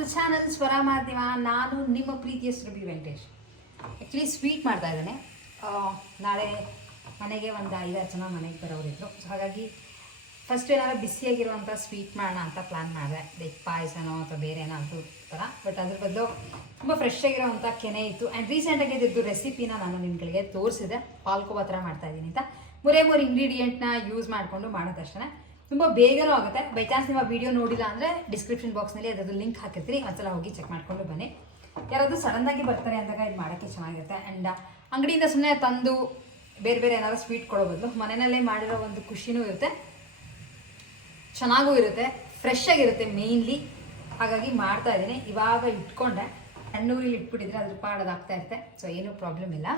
The channel ಸ್ವರ ಮಾಧ್ಯಮ, ನಾನು ನಿಮ್ಮ ಪ್ರೀತಿಯ ಸುರಭಿ ವೆಂಕಟೇಶ್. ಆ್ಯಕ್ಚುಲಿ ಸ್ವೀಟ್ ಮಾಡ್ತಾ ಇದ್ದಾನೆ. ನಾಳೆ ಮನೆಗೆ ಒಂದು ಐದಾರು ಜನ ಮನೆಗೆ ಬರೋರಿದ್ರು. ಸೊ ಹಾಗಾಗಿ ಫಸ್ಟ್ ಏನಾದ್ರು ಬಿಸಿಯಾಗಿರುವಂಥ ಸ್ವೀಟ್ ಮಾಡೋಣ ಅಂತ ಪ್ಲ್ಯಾನ್ ಮಾಡಿದೆ. ಲೈಕ್ ಪಾಯಸನೋ ಅಥವಾ ಬೇರೆ ಏನಾದರೂ ಥರ ಬಟ್ ಅದ್ರ ಬದಲು ತುಂಬ ಫ್ರೆಶ್ ಆಗಿರೋವಂಥ ಕೆನೆ ಇತ್ತು. ಆ್ಯಂಡ್ ರೀಸೆಂಟಾಗಿ ಇದ್ರದ್ದು ರೆಸಿಪಿನ ನಾನು ನಿಮ್ಗಳಿಗೆ ತೋರಿಸಿದೆ. ಪಾಲ್ಕೋವಾ ಥರ ಮಾಡ್ತಾ ಇದ್ದೀನಿ ಅಂತ. ಮೂರೇ ಮೂರು ಇಂಗ್ರೀಡಿಯೆಂಟ್ನ ಯೂಸ್ ಮಾಡಿಕೊಂಡು ಮಾಡೋದಷ್ಟೇ ತುಂಬ ಬೇಗನೂ ಆಗುತ್ತೆ. ಬೈ ಚಾನ್ಸ್ ನಿಮ್ಮ ವಿಡಿಯೋ ನೋಡಿಲ್ಲ ಅಂದರೆ ಡಿಸ್ಕ್ರಿಪ್ಷನ್ ಬಾಕ್ಸ್ನಲ್ಲಿ ಅದರದ್ದು ಲಿಂಕ್ ಹಾಕಿರ್ತೀನಿ ಒಂದ್ಸಲ ಹೋಗಿ ಚೆಕ್ ಮಾಡ್ಕೊಂಡು ಬನ್ನಿ. ಯಾರಾದರೂ ಸಡನ್ನಾಗಿ ಬರ್ತಾರೆ ಅಂದಾಗ ಇದು ಮಾಡೋಕ್ಕೆ ಚೆನ್ನಾಗಿರುತ್ತೆ. ಆ್ಯಂಡ್ ಅಂಗಡಿಯಿಂದ ಸುಮ್ಮನೆ ತಂದು ಬೇರೆ ಬೇರೆ ಏನಾದರೂ ಸ್ವೀಟ್ ಕೊಡೋ ಬದಲು ಮನೆಯಲ್ಲೇ ಮಾಡಿರೋ ಒಂದು ಖುಷಿನೂ ಇರುತ್ತೆ. ಚೆನ್ನಾಗೂ ಇರುತ್ತೆ. ಫ್ರೆಶ್ ಆಗಿರುತ್ತೆ ಮೇಯ್ನ್ಲಿ ಹಾಗಾಗಿ ಮಾಡ್ತಾ ಇದ್ದೀನಿ. ಇವಾಗ ಇಟ್ಕೊಂಡೆ. ಸಣ್ಣೂರಲ್ಲಿ ಇಟ್ಬಿಟ್ಟಿದ್ರೆ ಅದ್ರ ಪಾಡ್ ಅದಾಗ್ತಾ ಇರುತ್ತೆ. ಸೊ ಏನೂ ಪ್ರಾಬ್ಲಮ್ ಇಲ್ಲ.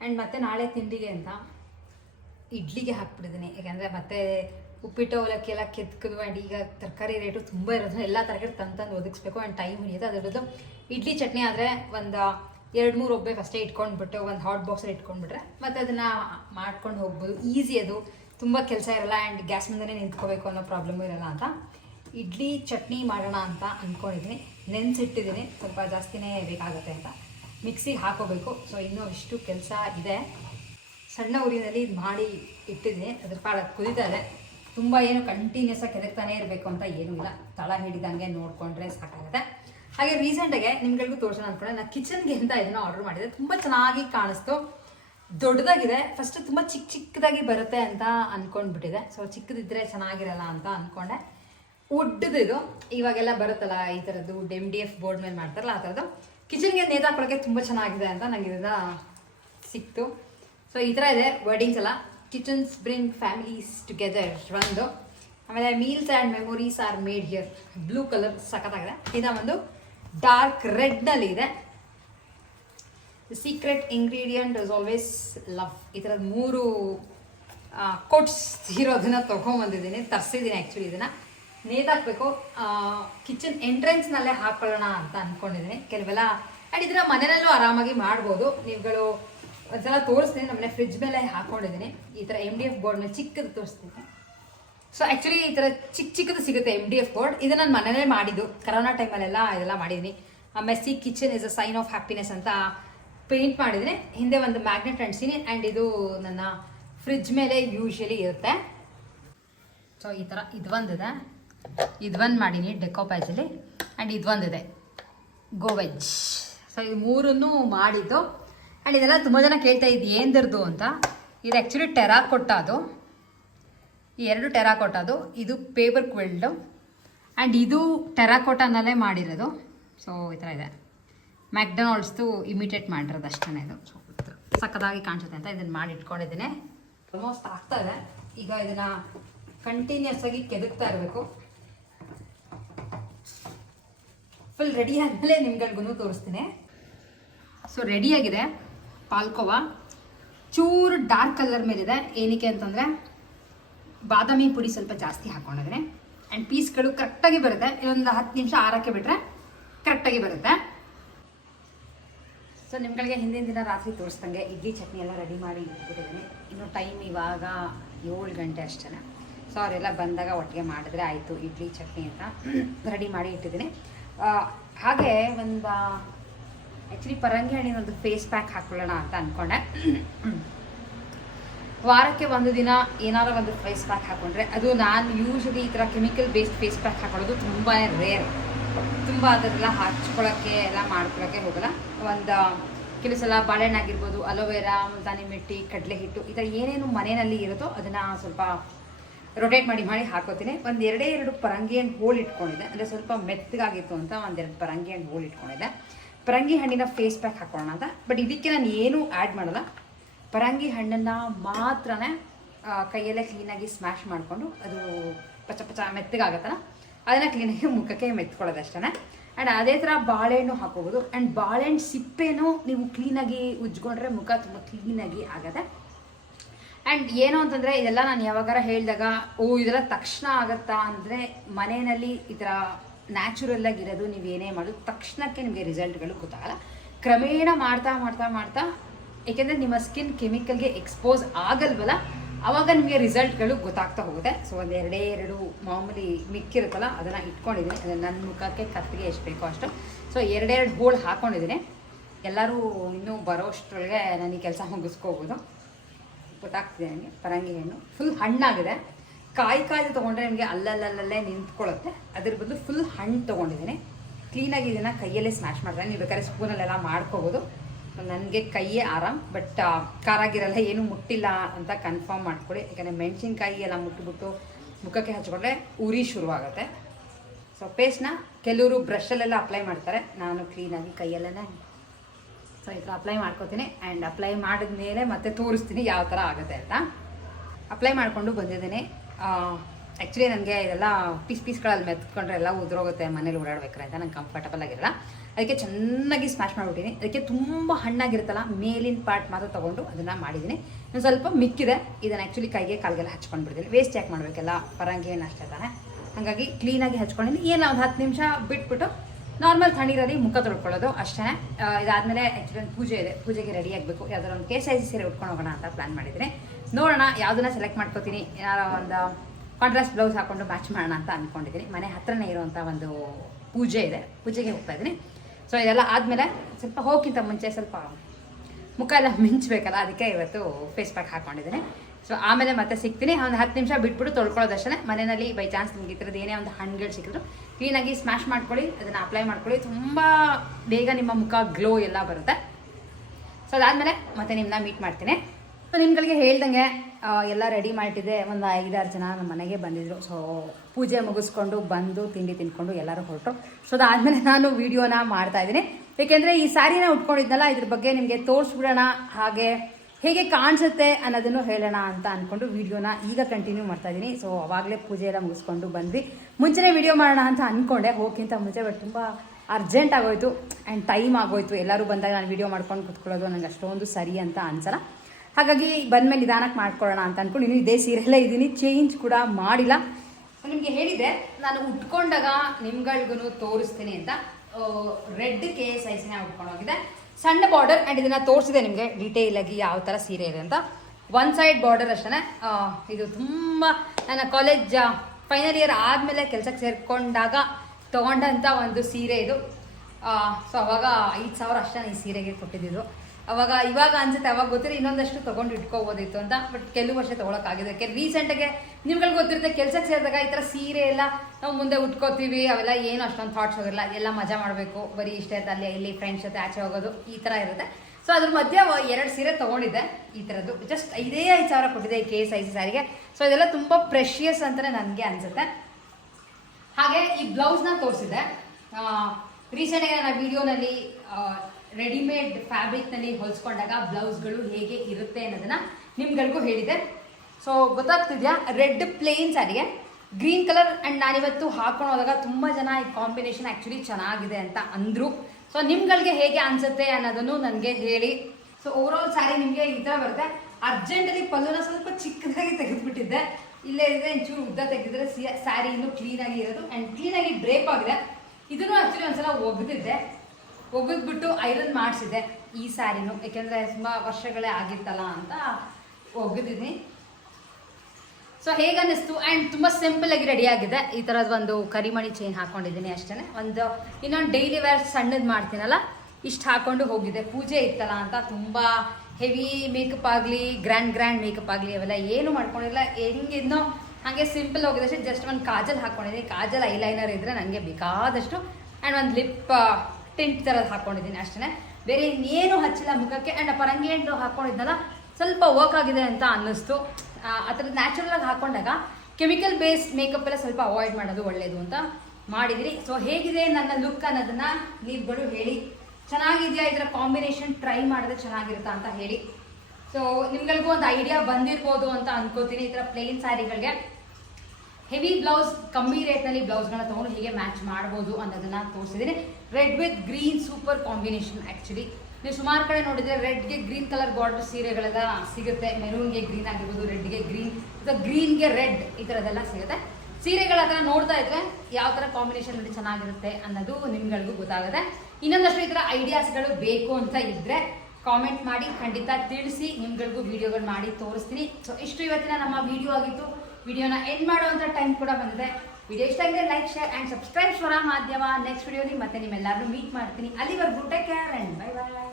ಆ್ಯಂಡ್ ಮತ್ತೆ ನಾಳೆ ತಿಂಡಿಗೆ ಅಂತ ಇಡ್ಲಿಗೆ ಹಾಕ್ಬಿಟ್ಟಿದ್ದೀನಿ. ಯಾಕೆಂದರೆ ಮತ್ತೆ ಉಪ್ಪಿಟ್ಟು ಅವಲಕ್ಕಿ ಎಲ್ಲ ಕೆತ್ಕದು ಮಾಡಿ, ಈಗ ತರಕಾರಿ ರೇಟು ತುಂಬ ಇರೋದ್ರಿಂದ ಎಲ್ಲ ತರಕಾರಿ ತಂದು ತಂದು ಒದಗಿಸ್ಬೇಕು ಆ್ಯಂಡ್ ಟೈಮ್ ಹಿಡಿಯುತ್ತೆ. ಅದರದ್ದು ಇಡ್ಲಿ ಚಟ್ನಿ ಆದರೆ ಒಂದು ಎರಡು ಮೂರು ಒಬ್ಬೆ ಫಸ್ಟೇ ಇಟ್ಕೊಂಡ್ಬಿಟ್ಟು ಒಂದು ಹಾಟ್ ಬಾಕ್ಸಲ್ಲಿ ಇಟ್ಕೊಂಡ್ಬಿಟ್ರೆ ಮತ್ತೆ ಅದನ್ನು ಮಾಡ್ಕೊಂಡು ಹೋಗ್ಬೋದು. ಈಸಿ ಅದು. ತುಂಬ ಕೆಲಸ ಇರಲ್ಲ ಆ್ಯಂಡ್ ಗ್ಯಾಸ್ ಮುಂದೆ ನಿಂತ್ಕೋಬೇಕು ಅನ್ನೋ ಪ್ರಾಬ್ಲಮ್ ಇರಲ್ಲ ಅಂತ. ಇಡ್ಲಿ ಚಟ್ನಿ ಮಾಡೋಣ ಅಂತ ಅಂದ್ಕೊಂಡಿದ್ದೀನಿ ನೆನೆಸಿಟ್ಟಿದ್ದೀನಿ ಸ್ವಲ್ಪ ಜಾಸ್ತಿನೇ ಬೇಕಾಗುತ್ತೆ ಅಂತ. ಮಿಕ್ಸಿಗೆ ಹಾಕೋಬೇಕು. ಸೊ ಇನ್ನೂ ಇಷ್ಟು ಕೆಲಸ ಇದೆ. ಸಣ್ಣ ಊರಿನಲ್ಲಿ ಮಾಡಿ ಇಟ್ಟಿದ್ದೀನಿ ಅದ್ರ ಪಾಡ ಕುದಿತಾರೆ ಇದೆ. ತುಂಬ ಏನು ಕಂಟಿನ್ಯೂಸ್ ಆಗಿ ಕೆದಕ್ತಾನೆ ಇರಬೇಕು ಅಂತ ಏನೂ ಇಲ್ಲ. ತಳ ಹಿಡಿದಂಗೆ ನೋಡಿಕೊಂಡ್ರೆ ಸಾಕಾಗುತ್ತೆ. ಹಾಗೆ ರೀಸೆಂಟಾಗೆ ನಿಮ್ಗಳಿಗೂ ತೋರ್ಸೋಣ ಅನ್ಕೊಂಡೆ ನಾನು ಕಿಚನ್ಗೆ ಅಂತ ಇದನ್ನ ಆರ್ಡರ್ ಮಾಡಿದೆ. ತುಂಬ ಚೆನ್ನಾಗಿ ಕಾಣಿಸ್ತು. ದೊಡ್ಡದಾಗಿದೆ. ಫಸ್ಟ್ ತುಂಬ ಚಿಕ್ಕ ಚಿಕ್ಕದಾಗಿ ಬರುತ್ತೆ ಅಂತ ಅಂದ್ಕೊಂಡ್ಬಿಟ್ಟಿದೆ ಸೊ ಚಿಕ್ಕದಿದ್ರೆ ಚೆನ್ನಾಗಿರಲ್ಲ ಅಂತ ಅನ್ಕೊಂಡೆ. ಉಡ್ಡದು ಇದು. ಇವಾಗೆಲ್ಲ ಬರುತ್ತಲ್ಲ, ಈ ಥರದ್ದು ಎಂ ಡಿ ಎಫ್ ಬೋರ್ಡ್ ಮೇಲೆ ಮಾಡ್ತಾರಲ್ಲ, ಆ ಥರದ್ದು ಕಿಚನ್ಗೆ ನೇತಾಕೊಳ್ಳೋಕ್ಕೆ ತುಂಬ ಚೆನ್ನಾಗಿದೆ ಅಂತ ನನಗೆ ಇದನ್ನ ಸಿಕ್ತು. ಸೊ ಈ ಥರ ಇದೆ ವರ್ಡಿಂಗ್ಸ್ ಎಲ್ಲ. ಕಿಚನ್ಸ್ ಬ್ರಿಂಗ್ ಫ್ಯಾಮಿಲೀಸ್ ಟುಗೆದರ್ ಒಂದು ಆಮೇಲೆ meals and memories are made here blue colour ಸಖತ್ತಾಗಿದೆ. ಇದ ಒಂದು ಡಾರ್ಕ್ ರೆಡ್ನಲ್ಲಿ ಇದೆ. Secret ingredient is always love ಈ ಥರದ ಮೂರು ಕೊಟ್ಸ್ ಇರೋದನ್ನ ತೊಗೊಂಬಂದಿದ್ದೀನಿ. ತರಿಸಿದ್ದೀನಿ ಆ್ಯಕ್ಚುಲಿ ಇದನ್ನು. ನೇತಾಕಬೇಕು ಕಿಚನ್ ಎಂಟ್ರೆನ್ಸ್ನಲ್ಲೇ ಹಾಕೊಳ್ಳೋಣ ಅಂತ ಅಂದ್ಕೊಂಡಿದ್ದೀನಿ ಕೆಲವೆಲ್ಲ ಆ್ಯಂಡ್ ಇದನ್ನು ಮನೆಯಲ್ಲೂ ಆರಾಮಾಗಿ ಮಾಡ್ಬೋದು. ನೀವುಗಳು ಒಂದ್ಸಲ ತೋರಿಸ್ತೀನಿ ನಮ್ಮನೆ ಫ್ರಿಜ್ ಮೇಲೆ ಹಾಕೊಂಡಿದ್ದೀನಿ. ಈ ಥರ ಎಂ ಡಿ ಎಫ್ ಬೋರ್ಡ್ ಮೇಲೆ ಚಿಕ್ಕದು ತೋರಿಸ್ತೀನಿ. ಸೊ ಆ್ಯಕ್ಚುಲಿ ಈ ಥರ ಚಿಕ್ಕ ಚಿಕ್ಕದು ಸಿಗುತ್ತೆ ಎಂ ಡಿ ಎಫ್ ಬೋರ್ಡ್ ಇದು ನಾನು ಮನೆಯಲ್ಲೇ ಮಾಡಿದ್ದು. ಕರೋನಾ ಟೈಮಲ್ಲೆಲ್ಲ ಇದೆಲ್ಲ ಮಾಡಿದ್ದೀನಿ. Messy kitchen is a sign of happiness ಅಂತ ಪೇಂಟ್ ಮಾಡಿದ್ದೀನಿ. ಹಿಂದೆ ಒಂದು ಮ್ಯಾಗ್ನೆಟ್ ಅಂಟಿಸಿನಿ ಆ್ಯಂಡ್ ಇದು ನನ್ನ ಫ್ರಿಜ್ ಮೇಲೆ ಯೂಶಲಿ ಇರುತ್ತೆ. ಸೊ ಈ ಥರ ಇದು ಒಂದಿದೆ ಇದು ಒಂದು ಮಾಡೀನಿ ಡೆಕೋ ಪ್ಯಾಜಲ್ಲಿ ಆ್ಯಂಡ್ ಇದು ಒಂದಿದೆ ಗೋವೆಜ್ ಸೊ ಇದು ಮೂರನ್ನು ಮಾಡಿದ್ದು. ಆ್ಯಂಡ್ ಇದೆಲ್ಲ ತುಂಬ ಜನ ಕೇಳ್ತಾ ಇದ್ದು ಏನ್ದರ್ದು ಅಂತ? ಇದು ಆ್ಯಕ್ಚುಲಿ ಟೆರಾಕೊಟ್ಟ ಅದು. ಈ ಎರಡು ಟೆರಾಕೋಟದು ಇದು ಪೇಪರ್ ಕ್ವಿಲ್ಡು ಆ್ಯಂಡ್ ಇದು ಟೆರಾಕೋಟಾನಲ್ಲೇ ಮಾಡಿರೋದು. ಸೊ ಈ ಥರ ಇದೆ. ಮ್ಯಾಕ್ಡೊನಾಲ್ಡ್ಸ್ದು ಇಮಿಟೇಟ್ ಮಾಡಿರೋದು ಅಷ್ಟೇ ಇದು. ಸೊ ಸಕ್ಕದಾಗಿ ಕಾಣಿಸುತ್ತೆ ಅಂತ ಇದನ್ನು ಮಾಡಿ ಇಟ್ಕೊಂಡಿದ್ದೀನಿ. ಆಲ್ಮೋಸ್ಟ್ ಆಗ್ತಾ ಇದೆ. ಈಗ ಇದನ್ನು ಕಂಟಿನ್ಯೂಸ್ ಆಗಿ ಕೆದಕ್ತಾ ಇರಬೇಕು. ಫುಲ್ ರೆಡಿ ಆದಮೇಲೆ ನಿಮ್ಗಳಿಗೂ ತೋರಿಸ್ತೀನಿ. ಸೊ ರೆಡಿಯಾಗಿದೆ ಪಾಲ್ಕೋವಾ. ಚೂರು ಡಾರ್ಕ್ ಕಲರ್ ಮೇಲಿದೆ. ಏನಕ್ಕೆ ಅಂತಂದರೆ ಬಾದಾಮಿ ಪುಡಿ ಸ್ವಲ್ಪ ಜಾಸ್ತಿ ಹಾಕ್ಕೊಂಡಿದ್ರೆ ಆ್ಯಂಡ್ ಪೀಸ್ಗಳು ಕರೆಕ್ಟಾಗಿ ಬರುತ್ತೆ. ಒಂದು ಹತ್ತು ನಿಮಿಷ ಆರಕ್ಕೆ ಬಿಟ್ಟರೆ ಕರೆಕ್ಟಾಗಿ ಬರುತ್ತೆ. ಸೊ ನಿಮ್ಗಳಿಗೆ ಹಿಂದಿನ ದಿನ ರಾತ್ರಿ ತೋರಿಸ್ದಂಗೆ ಇಡ್ಲಿ ಚಟ್ನಿ ಎಲ್ಲ ರೆಡಿ ಮಾಡಿ ಇಟ್ಬಿಟ್ಟಿದ್ದೀನಿ. ಇನ್ನು ಟೈಮ್ ಇವಾಗ ಏಳು ಗಂಟೆ ಅಷ್ಟೇ ಸೊ ಅವರೆಲ್ಲ ಬಂದಾಗ ಒಟ್ಟಿಗೆ ಮಾಡಿದ್ರೆ ಆಯಿತು. ಇಡ್ಲಿ ಚಟ್ನಿ ಅಂತ ರೆಡಿ ಮಾಡಿ ಇಟ್ಟಿದ್ದೀನಿ. ಹಾಗೆ ಒಂದು ಆ್ಯಕ್ಚುಲಿ ಪರಂಗಿ ಹಣ್ಣಿನ ಒಂದು ಫೇಸ್ ಪ್ಯಾಕ್ ಹಾಕೊಳ್ಳೋಣ ಅಂತ ಅಂದ್ಕೊಂಡೆ ವಾರಕ್ಕೆ ಒಂದು ದಿನ ಏನಾರ ಒಂದು ಫೇಸ್ ಪ್ಯಾಕ್ ಹಾಕೊಂಡ್ರೆ, ಅದು ನಾನು ಯೂಶಲಿ ಈ ಥರ ಕೆಮಿಕಲ್ ಬೇಸ್ಡ್ ಫೇಸ್ ಪ್ಯಾಕ್ ಹಾಕೊಳ್ಳೋದು ತುಂಬಾ ರೇರ್ ತುಂಬ ಅದನ್ನೆಲ್ಲ ಹಚ್ಕೊಳ್ಳೋಕ್ಕೆ ಎಲ್ಲ ಮಾಡ್ಕೊಳ್ಳೋಕ್ಕೆ ಹೋಗಲ್ಲ. ಒಂದು ಕೆಲವು ಸಲ ಬಾಳೆಹಣ್ಣು ಆಗಿರ್ಬೋದು ಅಲೋವೆರಾ ಮುಲ್ತಾನಿ ಮೆಟ್ಟಿ, ಕಡಲೆ ಹಿಟ್ಟು, ಈ ಥರ ಏನೇನು ಮನೆಯಲ್ಲಿ ಇರುತ್ತೋ ಅದನ್ನು ಸ್ವಲ್ಪ ರೊಟೇಟ್ ಮಾಡಿ ಮಾಡಿ ಹಾಕೋತೀನಿ. ಒಂದು ಎರಡೇ ಎರಡು ಪರಂಗಿ ಹಣ್ಣು ಹೋಲ್ ಇಟ್ಕೊಂಡಿದ್ದೆ ಅಂದರೆ ಸ್ವಲ್ಪ ಮೆತ್ತಗಾಗಿತ್ತು ಅಂತ ಒಂದೆರಡು ಪರಂಗಿ ಹಣ್ಣು ಹೋಲ್ ಇಟ್ಕೊಂಡಿದ್ದೆ ಪರಂಗಿ ಹಣ್ಣಿನ ಫೇಸ್ ಪ್ಯಾಕ್ ಹಾಕೋಣ ಅಂತ. ಬಟ್ ಇದಕ್ಕೆ ನಾನು ಏನೂ ಆ್ಯಡ್ ಮಾಡಲ್ಲ. ಪರಂಗಿ ಹಣ್ಣನ್ನು ಮಾತ್ರನೇ ಆ, ಕೈಯಲ್ಲೇ ಕ್ಲೀನಾಗಿ ಸ್ಮ್ಯಾಶ್ ಮಾಡಿಕೊಂಡು ಅದು ಪಚ ಪಚ ಮೆತ್ತಗಾಗತ್ತಲ್ಲ ಅದನ್ನು ಕ್ಲೀನಾಗಿ ಮುಖಕ್ಕೆ ಮೆತ್ಕೊಳ್ಳೋದು ಅಷ್ಟೇ ಆ್ಯಂಡ್ ಅದೇ ಥರ ಬಾಳೆಹಣ್ಣು ಹಾಕೋಬೋದು ಆ್ಯಂಡ್ ಬಾಳೆಹಣ್ಣು ಸಿಪ್ಪೆನೂ ನೀವು ಕ್ಲೀನಾಗಿ ಉಜ್ಕೊಂಡ್ರೆ ಮುಖ ತುಂಬ ಕ್ಲೀನಾಗಿ ಆಗುತ್ತೆ. ಆ್ಯಂಡ್ ಏನು ಅಂತಂದರೆ ಇದೆಲ್ಲ ನಾನು ಯಾವಾಗಾರ ಹೇಳಿದಾಗ ಓ ಇದೆಲ್ಲ ತಕ್ಷಣ ಆಗತ್ತಾ ಅಂದರೆ ಮನೆಯಲ್ಲಿ ಈ ಥರ ನ್ಯಾಚುರಲ್ ಆಗಿರೋದು ನೀವು ಏನೇ ಮಾಡೋದು, ತಕ್ಷಣಕ್ಕೆ ನಿಮಗೆ ರಿಸಲ್ಟ್ಗಳು ಗೊತ್ತಾಗಲ್ಲ. ಕ್ರಮೇಣ ಮಾಡ್ತಾ ಮಾಡ್ತಾ ಮಾಡ್ತಾ, ಏಕೆಂದರೆ ನಿಮ್ಮ ಸ್ಕಿನ್ ಕೆಮಿಕಲ್ಗೆ ಎಕ್ಸ್ಪೋಸ್ ಆಗಲ್ವಲ್ಲ, ಅವಾಗ ನಿಮಗೆ ರಿಸಲ್ಟ್ಗಳು ಗೊತ್ತಾಗ್ತಾ ಹೋಗುತ್ತೆ. ಸೊ ಒಂದು ಎರಡೇ, ಎರಡು ಮಾಮೂಲಿ ಮಿಕ್ಕಿರುತ್ತಲ್ಲ ಅದನ್ನು ಇಟ್ಕೊಂಡಿದ್ದೀನಿ. ಅದನ್ನು ನನ್ನ ಮುಖಕ್ಕೆ ಕತ್ತಿಗೆ ಎಷ್ಟು ಬೇಕೋ ಅಷ್ಟು. ಸೊ ಎರಡೆರಡು ಗೋಲ್ಡ್ ಹಾಕ್ಕೊಂಡಿದ್ದೀನಿ ಎಲ್ಲರೂ ಇನ್ನೂ ಬರೋಷ್ಟರೊಳಗೆ ನನಗೆ ಕೆಲಸ ಮುಗಿಸ್ಕೋಬೋದು. ಗೊತ್ತಾಗ್ತಿದೆ ನನಗೆ ಪರಂಗಿ ಹಣ್ಣು ಫುಲ್ ಹಣ್ಣಾಗಿದೆ. ಕಾಯಿ ಕಾಯಿ ತೊಗೊಂಡ್ರೆ ನಿಮಗೆ ಅಲ್ಲಲ್ಲಲ್ಲೇ ನಿಂತ್ಕೊಳ್ಳುತ್ತೆ. ಅದ್ರ ಬದಲು ಫುಲ್ ಹಣ್ಣು ತೊಗೊಂಡಿದ್ದೀನಿ. ಕ್ಲೀನಾಗಿ ಇದನ್ನು ಕೈಯಲ್ಲೇ ಸ್ಮ್ಯಾಶ್ ಮಾಡ್ತಾರೆ ನೀವು ಬೇಕಾದ್ರೆ ಸ್ಪೂನಲ್ಲೆಲ್ಲ ಮಾಡ್ಕೋಬೋದು. ನನಗೆ ಕೈಯೇ ಆರಾಮ್ ಬಟ್ ಖಾರಾಗಿರಲ್ಲ ಏನು ಮುಟ್ಟಿಲ್ಲ ಅಂತ ಕನ್ಫರ್ಮ್ ಮಾಡ್ಕೊಳ್ಳಿ ಯಾಕಂದರೆ ಮೆಣಸಿನ್ಕಾಯಿ ಎಲ್ಲ ಮುಟ್ಟಿಬಿಟ್ಟು ಮುಖಕ್ಕೆ ಹಚ್ಕೊಂಡ್ರೆ ಉರಿ ಶುರುವಾಗುತ್ತೆ. ಸೊ ಪೇಸ್ಟ್ನ ಕೆಲವರು ಬ್ರಷಲ್ಲೆಲ್ಲ ಅಪ್ಲೈ ಮಾಡ್ತಾರೆ. ನಾನು ಕ್ಲೀನಾಗಿ ಕೈಯಲ್ಲೇ ಸೊ ಈ ಥರ ಅಪ್ಲೈ ಮಾಡ್ಕೋತೀನಿ. ಆ್ಯಂಡ್ ಅಪ್ಲೈ ಮಾಡಿದ ಮೇಲೆ ಮತ್ತೆ ತೋರಿಸ್ತೀನಿ ಯಾವ ಥರ ಆಗುತ್ತೆ ಅಂತ. ಅಪ್ಲೈ ಮಾಡಿಕೊಂಡು ಬಂದಿದ್ದೀನಿ. ಆ್ಯಕ್ಚುಲಿ ನನಗೆ ಇದೆಲ್ಲ ಪೀಸ್ ಪೀಸ್ಗಳಲ್ಲಿ ಮೆತ್ಕೊಂಡ್ರೆ ಎಲ್ಲ ಉದುರೋಗುತ್ತೆ, ಮನೇಲಿ ಓಡಾಡ್ಬೇಕಾರೆ ಅಂತ ನಂಗೆ ಕಂಫರ್ಟಬಲ್ ಆಗಿರಲ್ಲ. ಅದಕ್ಕೆ ಚೆನ್ನಾಗಿ ಸ್ಮ್ಯಾಶ್ ಮಾಡಿಬಿಟ್ಟಿನಿ. ಅದಕ್ಕೆ ತುಂಬ ಹಣ್ಣಾಗಿರುತ್ತಲ್ಲ, ಮೇಲಿನ ಪಾರ್ಟ್ ಮಾತ್ರ ತೊಗೊಂಡು ಅದನ್ನು ಮಾಡಿದ್ದೀನಿ ನಾನು ಸ್ವಲ್ಪ ಮಿಕ್ಕಿದೆ. ಇದನ್ನು ಆ್ಯಕ್ಚುಲಿ ಕೈಗೆ ಕಾಲಿಗೆಲ್ಲ ಹಚ್ಕೊಂಡು ಬಿಡ್ತೀನಿ. ವೇಸ್ಟ್ ಯಾಕೆ ಮಾಡಬೇಕೆಲ್ಲ? ಪರಂಗಿ ಏನು ಅಷ್ಟೇ ತಾನೆ. ಹಾಗಾಗಿ ಕ್ಲೀನಾಗಿ ಹಚ್ಕೊಂಡಿದ್ದೀನಿ ಏನು ಒಂದು ಹತ್ತು ನಿಮಿಷ ಬಿಟ್ಬಿಟ್ಟು ನಾರ್ಮಲ್ ತಣ್ಣೀರಲ್ಲಿ ಮುಖ ತೊಳ್ಕೊಳ್ಳೋದು ಅಷ್ಟೇ ಇದಾದಮೇಲೆ ಆ್ಯಕ್ಚುಲಿ ಒಂದು ಪೂಜೆ ಇದೆ. ಪೂಜೆಗೆ ರೆಡಿ ಆಗಬೇಕು. ಯಾವುದಾದ್ರು ಒಂದು ಕೆ ಸೈಜ್ ಸೀರೆ ಉಟ್ಕೊಂಡು ಹೋಗೋಣ ಅಂತ ಪ್ಲ್ಯಾನ್ ಮಾಡಿದ್ದೀನಿ ನೋಡೋಣ, ಯಾವುದನ್ನ ಸೆಲೆಕ್ಟ್ ಮಾಡ್ಕೋತೀನಿ, ಏನಾರ ಒಂದು ಕಾಂಟ್ರಾಸ್ಟ್ ಬ್ಲೌಸ್ ಹಾಕೊಂಡು ಮ್ಯಾಚ್ ಮಾಡೋಣ ಅಂತ ಅಂದ್ಕೊಂಡಿದ್ದೀನಿ ಮನೆ ಹತ್ರನೇ ಇರುವಂಥ ಒಂದು ಪೂಜೆ ಇದೆ. ಪೂಜೆಗೆ ಹೋಗ್ತಾ ಇದ್ದೀನಿ ಸೊ ಇದೆಲ್ಲ ಆದಮೇಲೆ ಸ್ವಲ್ಪ ಹೋಗಿಂತ ಮುಂಚೆ ಸ್ವಲ್ಪ ಮುಖ ಎಲ್ಲ ಮಿಂಚಬೇಕಲ್ಲ, ಅದಕ್ಕೆ ಇವತ್ತು ಫೇಸ್ ಪ್ಯಾಕ್ ಹಾಕ್ಕೊಂಡಿದ್ದೀನಿ ಸೊ ಆಮೇಲೆ ಮತ್ತೆ ಸಿಗ್ತೀನಿ. ಒಂದು ಹತ್ತು ನಿಮಿಷ ಬಿಟ್ಬಿಟ್ಟು ತೊಳ್ಕೊಳ್ಳೋದಷ್ಟೇ ಮನೆಯಲ್ಲಿ ಬೈ ಚಾನ್ಸ್ ನಿಮ್ಗೆ ಈ ಏನೇ ಒಂದು ಹಣ್ಣುಗಳು ಸಿಕ್ಕಿದ್ರು ಕ್ಲೀನಾಗಿ ಸ್ಮ್ಯಾಶ್ ಮಾಡ್ಕೊಳ್ಳಿ, ಅದನ್ನು ಅಪ್ಲೈ ಮಾಡ್ಕೊಳ್ಳಿ. ತುಂಬ ಬೇಗ ನಿಮ್ಮ ಮುಖ ಗ್ಲೋ ಎಲ್ಲ ಬರುತ್ತೆ. ಸೊ ಅದಾದಮೇಲೆ ಮತ್ತೆ ನಿಮ್ಮನ್ನ ಮೀಟ್ ಮಾಡ್ತೀನಿ. ನಿಮ್ಗಳಿಗೆ ಹೇಳ್ದಂಗೆ ಎಲ್ಲ ರೆಡಿ ಮಾಡಿದ್ದೆ ಒಂದು ಐದಾರು ಜನ ನಮ್ಮ ಮನೆಗೆ ಬಂದಿದ್ರು. ಸೊ ಪೂಜೆ ಮುಗಿಸ್ಕೊಂಡು ಬಂದು ತಿಂಡಿ ತಿನ್ಕೊಂಡು ಎಲ್ಲರೂ ಹೊರಟು. ಸೊ ಅದಾದಮೇಲೆ ನಾನು ವಿಡಿಯೋನ ಮಾಡ್ತಾ ಇದ್ದೀನಿ. ಏಕೆಂದರೆ ಈ ಸ್ಯಾರಿನ ಉಟ್ಕೊಂಡಿದ್ನಲ್ಲ, ಇದ್ರ ಬಗ್ಗೆ ನಿಮಗೆ ತೋರಿಸ್ಬಿಡೋಣ, ಹಾಗೆ ಹೇಗೆ ಕಾಣಿಸುತ್ತೆ ಅನ್ನೋದನ್ನು ಹೇಳೋಣ ಅಂತ ಅಂದ್ಕೊಂಡು ವಿಡಿಯೋನ ಈಗ ಕಂಟಿನ್ಯೂ ಮಾಡ್ತಾ ಇದ್ದೀನಿ. ಸೊ ಅವಾಗಲೇ ಪೂಜೆ ಎಲ್ಲ ಮುಗಿಸ್ಕೊಂಡು ಬಂದ್ವಿ. ಮುಂಚೆನೇ ವಿಡಿಯೋ ಮಾಡೋಣ ಅಂತ ಅಂದ್ಕೊಂಡೆ ಹೋಗಿಂತ ಮುಂಚೆ ಬಟ್ ತುಂಬ ಅರ್ಜೆಂಟ್ ಆಗೋಯ್ತು. ಆ್ಯಂಡ್ ಟೈಮ್ ಆಗೋಯ್ತು. ಎಲ್ಲರೂ ಬಂದಾಗ ನಾನು ವಿಡಿಯೋ ಮಾಡ್ಕೊಂಡು ಕುತ್ಕೊಳ್ಳೋದು ನನಗೆ ಅಷ್ಟೊಂದು ಸರಿ ಅಂತ ಅನ್ಸಲ್ಲ. ಹಾಗಾಗಿ ಬಂದಮೇಲೆ ನಿಧಾನಕ್ಕೆ ಮಾಡ್ಕೊಳ್ಳೋಣ ಅಂತ ಅಂದ್ಕೊಂಡು ಇನ್ನು ಇದೇ ಸೀರೆಯಲ್ಲೇ ಇದ್ದೀನಿ. ಚೇಂಜ್ ಕೂಡ ಮಾಡಿಲ್ಲ. ನಿಮಗೆ ಹೇಳಿದೆ ನಾನು ಉಟ್ಕೊಂಡಾಗ ನಿಮ್ಗಳ್ಗೂ ತೋರಿಸ್ತೀನಿ ಅಂತ. ರೆಡ್ ಕೆ ಸೈಜ್ನ ಉಟ್ಕೊಂಡೋಗಿದೆ ಸಣ್ಣ ಬಾರ್ಡರ್ ಆ್ಯಂಡ್ ಇದನ್ನು ತೋರಿಸಿದೆ ನಿಮಗೆ ಡೀಟೇಲ್ ಆಗಿ ಯಾವ ಥರ ಸೀರೆ ಇದೆ ಅಂತ. ಒನ್ ಸೈಡ್ ಬಾರ್ಡರ್ ಅಷ್ಟೇ ಇದು ತುಂಬ ನನ್ನ ಕಾಲೇಜ್ ಫೈನಲ್ ಇಯರ್ ಆದಮೇಲೆ ಕೆಲಸಕ್ಕೆ ಸೇರಿಕೊಂಡಾಗ ತೊಗೊಂಡಂಥ ಒಂದು ಸೀರೆ ಇದು. ಸೊ ಅವಾಗ ಐದು ಸಾವಿರ ಅಷ್ಟೇ ಈ ಸೀರೆಗೆ ಕೊಟ್ಟಿದ್ದು ಅವಾಗ ಇವಾಗ ಅನ್ಸುತ್ತೆ, ಅವಾಗ ಗೊತ್ತಿರೋ ಇನ್ನೊಂದಷ್ಟು ತಗೊಂಡು ಇಟ್ಕೋಬೋದಿತ್ತು ಅಂತ ಬಟ್ ಕೆಲವು ವರ್ಷ ತೊಗೊಳಕ್ಕಾಗಿದೆ. ಯಾಕೆ ರೀಸೆಂಟಾಗೆ ನಿಮ್ಗಳಿಗೆ ಗೊತ್ತಿರುತ್ತೆ, ಕೆಲಸಕ್ಕೆ ಸೇರಿದಾಗ ಈ ಥರ ಸೀರೆ ಎಲ್ಲ ನಾವು ಮುಂದೆ ಉಟ್ಕೋತೀವಿ, ಅವೆಲ್ಲ ಏನು ಅಷ್ಟೊಂದು ಥಾಟ್ಸ್ ಹೋಗಿರಲ್ಲ, ಎಲ್ಲ ಮಜಾ ಮಾಡಬೇಕು, ಬರೀ ಇಷ್ಟೇ ಅಲ್ಲಿ, ಇಲ್ಲಿ ಫ್ರೆಂಡ್ಸ್ ಜೊತೆ ಆಚೆ ಹೋಗೋದು, ಈ ಥರ ಇರುತ್ತೆ. ಸೊ ಅದ್ರ ಮಧ್ಯೆ ಎರಡು ಸೀರೆ ತೊಗೊಂಡಿದ್ದೆ, ಈ ಥರದ್ದು. ಜಸ್ಟ್ ಐದೇ ಐದು ಸಾವಿರ ಕೊಟ್ಟಿದೆ ಈ ಕೆ ಸಿ ಸಾರಿಗೆ ಸೊ ಇದೆಲ್ಲ ತುಂಬ ಪ್ರೆಷಿಯಸ್ ಅಂತಲೇ ನನಗೆ ಅನಿಸುತ್ತೆ. ಹಾಗೆ ಈ ಬ್ಲೌಸ್ನ ತೋರಿಸಿದೆ ರೀಸೆಂಟಾಗಿ ನನ್ನ ವಿಡಿಯೋನಲ್ಲಿ ರೆಡಿಮೇಡ್ ಫ್ಯಾಬ್ರಿಕ್ನಲ್ಲಿ ಹೊಲಿಸ್ಕೊಂಡಾಗ ಬ್ಲೌಸ್ಗಳು ಹೇಗೆ ಇರುತ್ತೆ ಅನ್ನೋದನ್ನ ನಿಮ್ಗಳಿಗೂ ಹೇಳಿದೆ. ಸೊ ಗೊತ್ತಾಗ್ತಿದ್ಯಾ? ರೆಡ್ ಪ್ಲೇನ್ ಸ್ಯಾರಿಗೆ ಗ್ರೀನ್ ಕಲರ್ ಆ್ಯಂಡ್ ನಾನಿವತ್ತು ಹಾಕೊಂಡು ಹೋದಾಗ ತುಂಬ ಜನ ಈ ಕಾಂಬಿನೇಷನ್ ಆ್ಯಕ್ಚುಲಿ ಚೆನ್ನಾಗಿದೆ ಅಂತ ಅಂದರು. ಸೊ ನಿಮ್ಗಳಿಗೆ ಹೇಗೆ ಅನಿಸುತ್ತೆ ಅನ್ನೋದನ್ನು ನನಗೆ ಹೇಳಿ. ಸೊ ಓವರಾಲ್ ಸ್ಯಾರಿ ನಿಮಗೆ ಈ ಥರ ಬರುತ್ತೆ. ಅರ್ಜೆಂಟಲ್ಲಿ ಪಲ್ಲುನ ಸ್ವಲ್ಪ ಚಿಕ್ಕದಾಗಿ ತೆಗೆದುಬಿಟ್ಟಿದ್ದೆ. ಇಲ್ಲೇ ಇದೆ ಒಂಚೂರು ಉದ್ದ ತೆಗೆದಿದ್ರೆ ಸ್ಯಾರಿ ಇನ್ನೂ ಕ್ಲೀನಾಗಿ ಇರೋದು. ಆ್ಯಂಡ್ ಕ್ಲೀನಾಗಿ ಡ್ರೇಪ್ ಆಗಿದೆ. ಇದನ್ನು ಆ್ಯಕ್ಚುಲಿ ಒಂದ್ಸಲ ಒಗೆದಿದ್ದೆ. ಒಗೆದ್ಬಿಟ್ಟು ಐರನ್ ಮಾಡಿಸಿದೆ ಈ ಸ್ಯಾರಿನು, ಏಕೆಂದರೆ ತುಂಬ ವರ್ಷಗಳೇ ಆಗಿತ್ತಲ್ಲ ಅಂತ ಒಗೆದಿದ್ದೀನಿ ಸೊ ಹೇಗೆ ಅನ್ನಿಸ್ತು ಆ್ಯಂಡ್ ತುಂಬ ಸಿಂಪಲ್ ಆಗಿ ರೆಡಿ ಆಗಿದೆ. ಈ ಥರದ್ದು ಒಂದು ಕರಿಮಣಿ ಚೈನ್ ಹಾಕೊಂಡಿದ್ದೀನಿ ಅಷ್ಟೇ ಒಂದು ಇನ್ನೊಂದು ಡೈಲಿ ವೇರ್ ಸಣ್ಣದು ಮಾಡ್ತೀನಲ್ಲ, ಇಷ್ಟು ಹಾಕೊಂಡು ಹೋಗಿದೆ. ಪೂಜೆ ಇತ್ತಲ್ಲ ಅಂತ ತುಂಬ ಹೆವಿ ಮೇಕಪ್ ಆಗಲಿ ಗ್ರ್ಯಾಂಡ್ ಗ್ರ್ಯಾಂಡ್ ಮೇಕಪ್ ಆಗಲಿ ಅವೆಲ್ಲ ಏನು ಮಾಡ್ಕೊಂಡಿಲ್ಲ. ಹೆಂಗಿದ್ನೋ ಹಾಗೆ ಸಿಂಪಲ್ ಹೋಗಿದೆ. ಅಷ್ಟೇ ಜಸ್ಟ್ ಒಂದು ಕಾಜಲ್ ಹಾಕ್ಕೊಂಡಿದ್ದೀನಿ ಕಾಜಲ್ ಐಲೈನರ್ ಇದ್ದರೆ ನನಗೆ ಬೇಕಾದಷ್ಟು. ಆ್ಯಂಡ್ ಒಂದು ಲಿಪ್ ಟಿಂಟ್ ಥರದ್ದು ಹಾಕೊಂಡಿದ್ದೀನಿ ಅಷ್ಟೇ ಬೇರೆ ಇನ್ನೇನು ಹಚ್ಚಿಲ್ಲ ಮುಖಕ್ಕೆ ಆ್ಯಂಡ್ ಪರಂಗಿ ಹಣ್ಣು ಹಾಕೊಂಡಿದ್ನಲ್ಲ, ಸ್ವಲ್ಪ ವರ್ಕ್ ಆಗಿದೆ ಅಂತ ಅನ್ನಿಸ್ತು. ಆ ನ್ಯಾಚುರಲ್ ಆಗಿ ಹಾಕೊಂಡಾಗ ಕೆಮಿಕಲ್ ಬೇಸ್ಡ್ ಮೇಕಪ್ ಎಲ್ಲ ಸ್ವಲ್ಪ ಅವಾಯ್ಡ್ ಮಾಡೋದು ಒಳ್ಳೆಯದು ಅಂತ ಮಾಡಿದಿರಿ. ಸೊ ಹೇಗಿದೆ ನನ್ನ ಲುಕ್ ಅನ್ನೋದನ್ನ ನೀವುಗಳು ಹೇಳಿ. ಚೆನ್ನಾಗಿದೆಯಾ ಇದರ ಕಾಂಬಿನೇಷನ್ ಟ್ರೈ ಮಾಡಿದ್ರೆ ಚೆನ್ನಾಗಿರುತ್ತಾ ಅಂತ ಹೇಳಿ. ಸೊ ನಿಮ್ಗಳಿಗೂ ಒಂದು ಐಡಿಯಾ ಬಂದಿರ್ಬೋದು ಅಂತ ಅನ್ಕೋತೀನಿ. ಈ ಥರ ಪ್ಲೇನ್ ಸ್ಯಾರಿಗಳಿಗೆ ಹೆವಿ ಬ್ಲೌಸ್ ಕಮ್ಮಿ ರೇಟ್ನಲ್ಲಿ ಬ್ಲೌಸ್ಗಳನ್ನ ತೊಗೊಂಡು ಹೀಗೆ ಮ್ಯಾಚ್ ಮಾಡ್ಬೋದು ಅನ್ನೋದನ್ನ ತೋರಿಸಿದ್ದೀನಿ. Red with green super combination actually ನೀವು ಸುಮಾರು ಕಡೆ ನೋಡಿದ್ರೆ ರೆಡ್ಗೆ ಗ್ರೀನ್ ಕಲರ್ ಬಾರ್ಡರ್ ಸೀರೆಗಳೆಲ್ಲ ಸಿಗುತ್ತೆ. ಮೆರೂನ್ಗೆ ಗ್ರೀನ್ ಆಗಿರ್ಬೋದು ರೆಡ್ಗೆ ಗ್ರೀನ್ ಅಥವಾ ಗ್ರೀನ್ಗೆ ರೆಡ್ ಈ ಥರದ್ದೆಲ್ಲ ಸಿಗುತ್ತೆ. ಸೀರೆಗಳ ಹತ್ರ ನೋಡ್ತಾ ಇದ್ರೆ ಯಾವ ಥರ ಕಾಂಬಿನೇಷನ್ ಚೆನ್ನಾಗಿರುತ್ತೆ ಅನ್ನೋದು ನಿಮ್ಗಳಿಗೂ ಗೊತ್ತಾಗುತ್ತೆ. ಇನ್ನೊಂದಷ್ಟು ಈ ಥರ ಐಡಿಯಾಸ್ಗಳು ಬೇಕು ಅಂತ ಇದ್ರೆ ಕಾಮೆಂಟ್ ಮಾಡಿ, ಖಂಡಿತ ತಿಳಿಸಿ. ನಿಮ್ಗಳಿಗೂ ವಿಡಿಯೋಗಳು ಮಾಡಿ ತೋರಿಸ್ತೀನಿ. ಸೊ ಇಷ್ಟು ಇವತ್ತಿನ ನಮ್ಮ ವಿಡಿಯೋ ಆಗಿತ್ತು. ವಿಡಿಯೋನ ಎಂಡ್ ಮಾಡುವಂಥ ಟೈಮ್ ಕೂಡ ಬಂದಿದೆ. ವಿಡಿಯೋ ಇಷ್ಟ ಆಗಿದೆ ಲೈಕ್ ಶೇರ್ ಆ್ಯಂಡ್ ಸಬ್ಸ್ಕ್ರೈಬ್ ಸ್ವರ ಮಾಧ್ಯಮ. ನೆಕ್ಸ್ಟ್ ವಿಡಿಯೋಲಿ ಮತ್ತೆ ನಿಮ್ಮೆಲ್ಲರನ್ನೂ ಮೀಟ್ ಮಾಡ್ತೀನಿ. ಅಲ್ಲಿವರೆಗೂ take care and bye bye